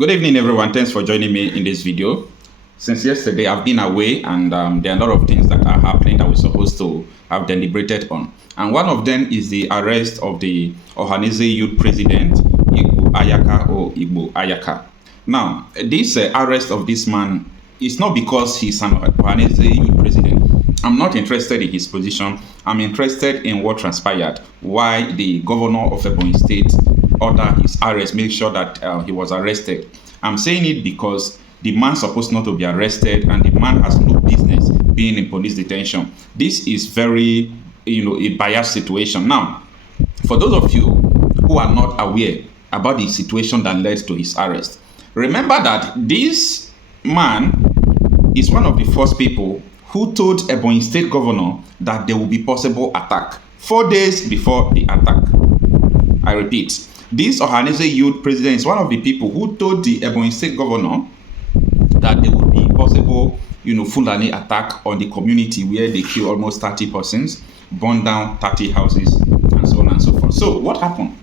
Good evening, everyone. Thanks for joining me in this video. Since yesterday, I've been away and there are a lot of things that are happening that we're supposed to have deliberated on. And one of them is the arrest of the Ohanese youth president, Igbo Ayaka or Igbo Ayaka. Now, this arrest of this man is not because he's an Ohanese youth president. I'm not interested in his position. I'm interested in what transpired, why the governor of Ebonyi State ordered his arrest, make sure that he was arrested. I'm saying it because the man supposed not to be arrested and the man has no business being in police detention. This is very, a biased situation. Now, for those of you who are not aware about the situation that led to his arrest, remember that this man is one of the first people who told Ebonyi State governor that there will be possible attack 4 days before the attack. I repeat, this Ohanese youth president is one of the people who told the Ebonyi State governor that there would be possible, Fulani attack on the community where they kill almost 30 persons, burn down 30 houses, and so on and so forth. So what happened?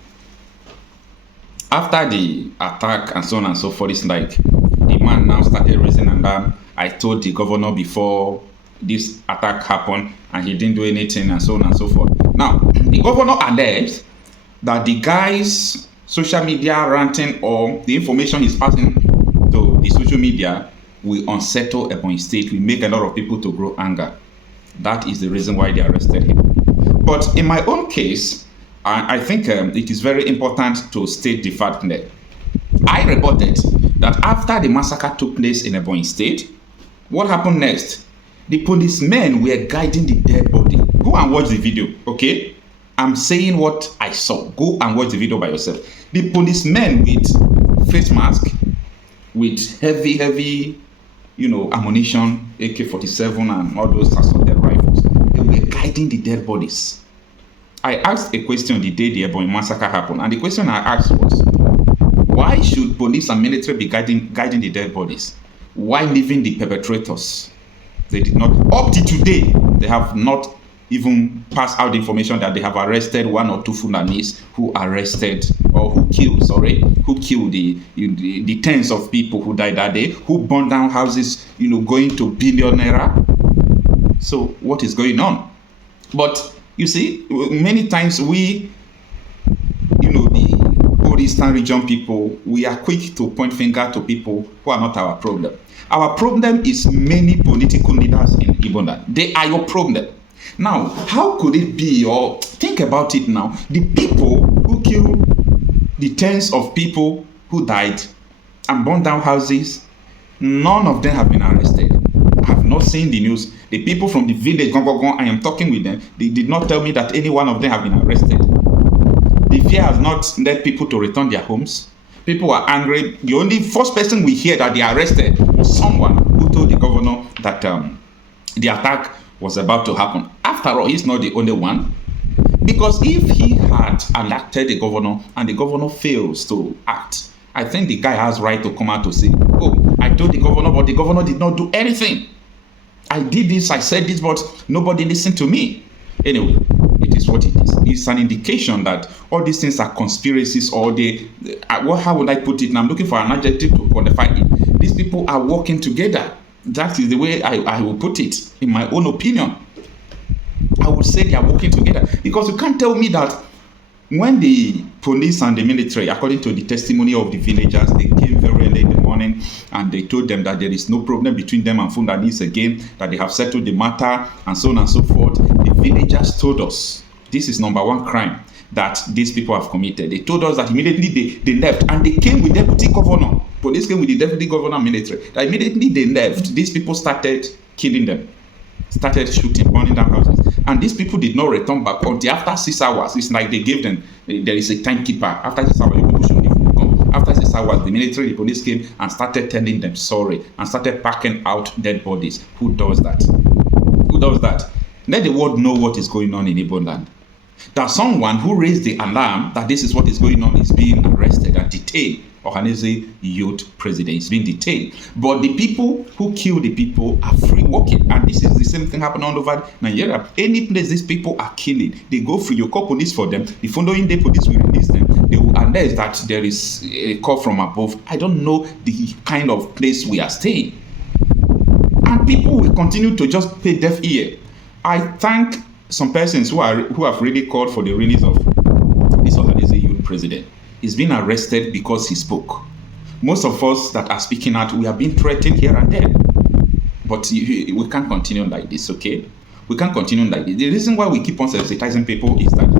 After the attack and so on and so forth, it's like the man now started raising an alarm. I told the governor before this attack happened and he didn't do anything and so on and so forth. Now, the governor alleged that the guy's social media ranting or the information he's passing to the social media will unsettle Ebonyi State, will make a lot of people to grow anger. That is the reason why they arrested him. But in my own case, I think it is very important to state the fact that I reported that after the massacre took place in Ebonyi State, what happened next? The policemen were guiding the dead body. Go and watch the video, okay? I'm saying what I saw. Go and watch the video by yourself. The policemen with face mask, with heavy, ammunition, AK-47 and all those assaulted rifles, they were guiding the dead bodies. I asked a question the day the Ebonyi massacre happened, and the question I asked was, why should police and military be guiding the dead bodies? Why leaving the perpetrators? They did not, up to today, they have not even passed out the information that they have arrested one or two Fulanis who killed the tens of people who died that day, who burned down houses, going to billionaire. So what is going on? But you see, many times we, the Old Eastern region people, we are quick to point finger to people who are not our problem. Our problem is many political leaders in Igbo land. They are your problem. Now, how could it be, or think about it now, the people who killed the tens of people who died and burned down houses, none of them have been arrested. I have not seen the news. The people from the village, I am talking with them, they did not tell me that any one of them have been arrested. The fear has not led people to return their homes. People are angry. The only first person we hear that they arrested was someone who told the governor that the attack was about to happen. After all, he's not the only one. Because if he had elected the governor and the governor fails to act, I think the guy has right to come out to say, oh, I told the governor, but the governor did not do anything. I did this, I said this, but nobody listened to me. Anyway, it is what it is. It's an indication that all these things are conspiracies, or how would I put it? Now I'm looking for an adjective to qualify it. These people are working together. That is the way I will put it, in my own opinion. I would say they are working together. Because you can't tell me that when the police and the military, according to the testimony of the villagers, they came very early in the morning and they told them that there is no problem between them and Fulanis again, that they have settled the matter, and so on and so forth. The villagers told us this is number one crime that these people have committed. They told us that immediately they left, and they came with deputy governor. Police came with the deputy governor and military. That immediately they left, these people started killing them, started shooting, burning down houses. And these people did not return back until after 6 hours. It's like they gave them, there is a timekeeper. After 6 hours, people should leave. After 6 hours, the military, the police came and started telling them sorry and started packing out dead bodies. Who does that? Who does that? Let the world know what is going on in Igbo land. that someone who raised the alarm that this is what is going on is being arrested and detained. Ohaneze youth president is being detained. But the people who kill the people are free walking. And this is the same thing happening all over Nigeria. Any place these people are killing, they go free. You call police for them. The following day, police will release them. They will allege that there is a call from above. I don't know the kind of place we are staying. And people will continue to just pay deaf ear. I thank some persons who have really called for the release of this Ohaneze youth president. He's been arrested because he spoke. Most of us that are speaking out, we are being threatened here and there. But we can't continue like this, okay? We can't continue like this. The reason why we keep on sensitizing people is that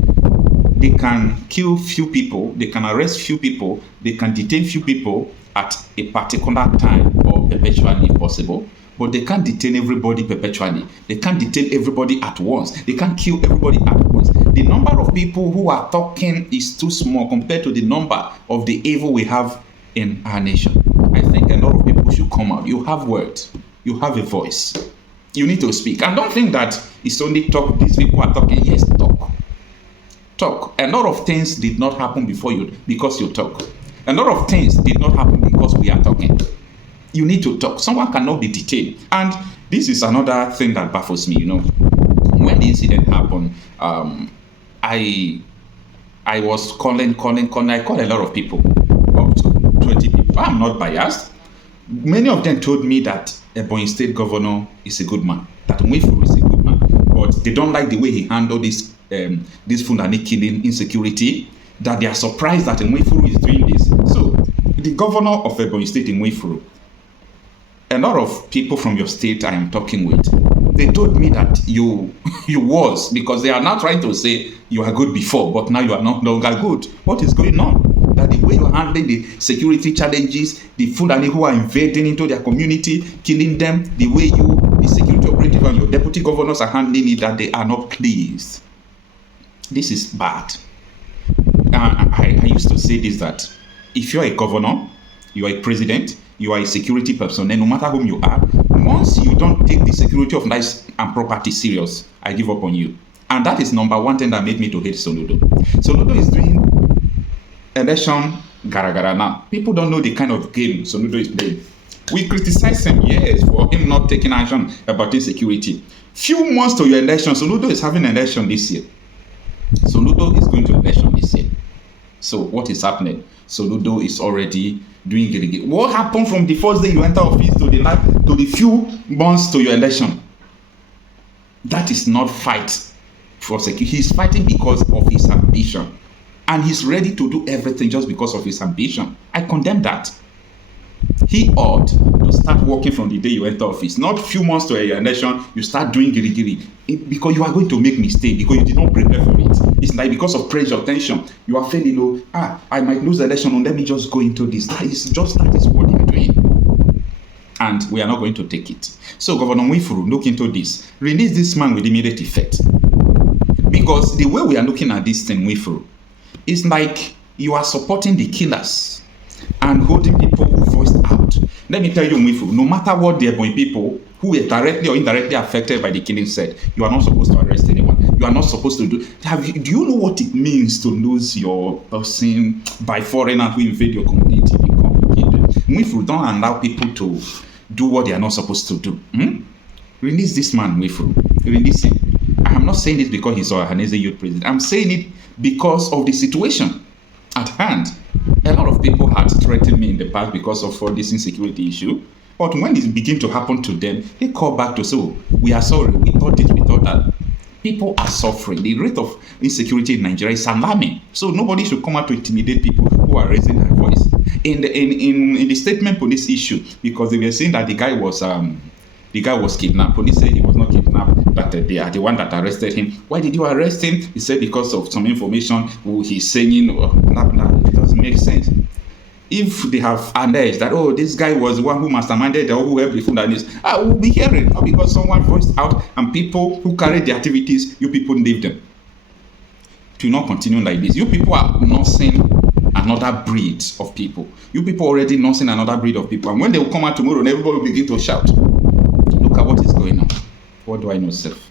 they can kill few people, they can arrest few people, they can detain few people at a particular time or perpetually if possible. But they can't detain everybody perpetually. They can't detain everybody at once. They can't kill everybody at once. The number of people who are talking is too small compared to the number of the evil we have in our nation. I think a lot of people should come out. You have words. You have a voice. You need to speak. And don't think that it's only talk. These people are talking. Yes, talk. Talk. A lot of things did not happen because you talk. A lot of things did not happen because we are talking. You need to talk. Someone cannot be detained. And this is another thing that baffles me, When the incident happened, I was calling. I called a lot of people, up to 20 people. I'm not biased. Many of them told me that Ebonyi State Governor is a good man, that Nwefuru is a good man. But they don't like the way he handled this Fulani killing insecurity, that they are surprised that Nwefuru is doing this. So, the governor of Ebonyi State, Nwefuru, a lot of people from your state I am talking with, they told me that you was, because they are now trying to say you are good before, but now you are no longer good. What is going on? That the way you are handling the security challenges, the Fulani who are invading into their community, killing them, the way the security operative and your deputy governors are handling it, that they are not pleased. This is bad. I used to say this, that if you are a governor, you are a president, you are a security person, and no matter whom you are, once you don't take the security of life and property serious, I give up on you. And that is number one thing that made me to hate Soludo. Soludo is doing election gara now. People don't know the kind of game Soludo is playing. We criticize him, yes, for him not taking action about insecurity. Few months to your election, Soludo is having an election this year. Soludo is going to election this year. So what is happening? Soludo is already doing it. What happened from the first day you enter office to the few months to your election? That is not fight for security. He's fighting because of his ambition. And he's ready to do everything just because of his ambition. I condemn that. He ought to start working from the day you enter office. Not few months to your election, you start doing giri because you are going to make mistake, because you did not prepare for it. It's like because of pressure, tension, you are feeling, I might lose the election, and let me just go into this. That is what you're doing. And we are not going to take it. So Governor Nwefuru, look into this. Release this man with immediate effect. Because the way we are looking at this thing, Nwefuru, it's like you are supporting the killers and holding people who voiced out. Let me tell you, Nwefuru, no matter what the Ebonyi people who were directly or indirectly affected by the killing said, you are not supposed to arrest anyone. You are not supposed to do. Do you know what it means to lose your person by foreigners who invade your community? Nwefuru, don't allow people to do what they are not supposed to do. Release this man, Nwefuru. Release him. I am not saying it because he's Ohaneze youth president. I'm saying it because of the situation at hand. A lot of people had threatened me in the past because of all this insecurity issue. But when it began to happen to them, they call back to say, we are sorry, we thought this, we thought that. People are suffering. The rate of insecurity in Nigeria is alarming. So nobody should come out to intimidate people who are raising their voice. In the statement for this issue, because they were saying that the guy was kidnapped. Police said he was not kidnapped, that they are the one that arrested him. Why did you arrest him? He said because of some information he's saying, it doesn't make sense. If they have alleged that, this guy was the one who masterminded or who helped the Fulanis, I will be hearing, not because someone voiced out and people who carried the activities, you people leave them. Do not continue like this. You people are nursing another breed of people. You people already nursing another breed of people. And when they will come out tomorrow and everybody will begin to shout, look at what is going on. What do I know, self?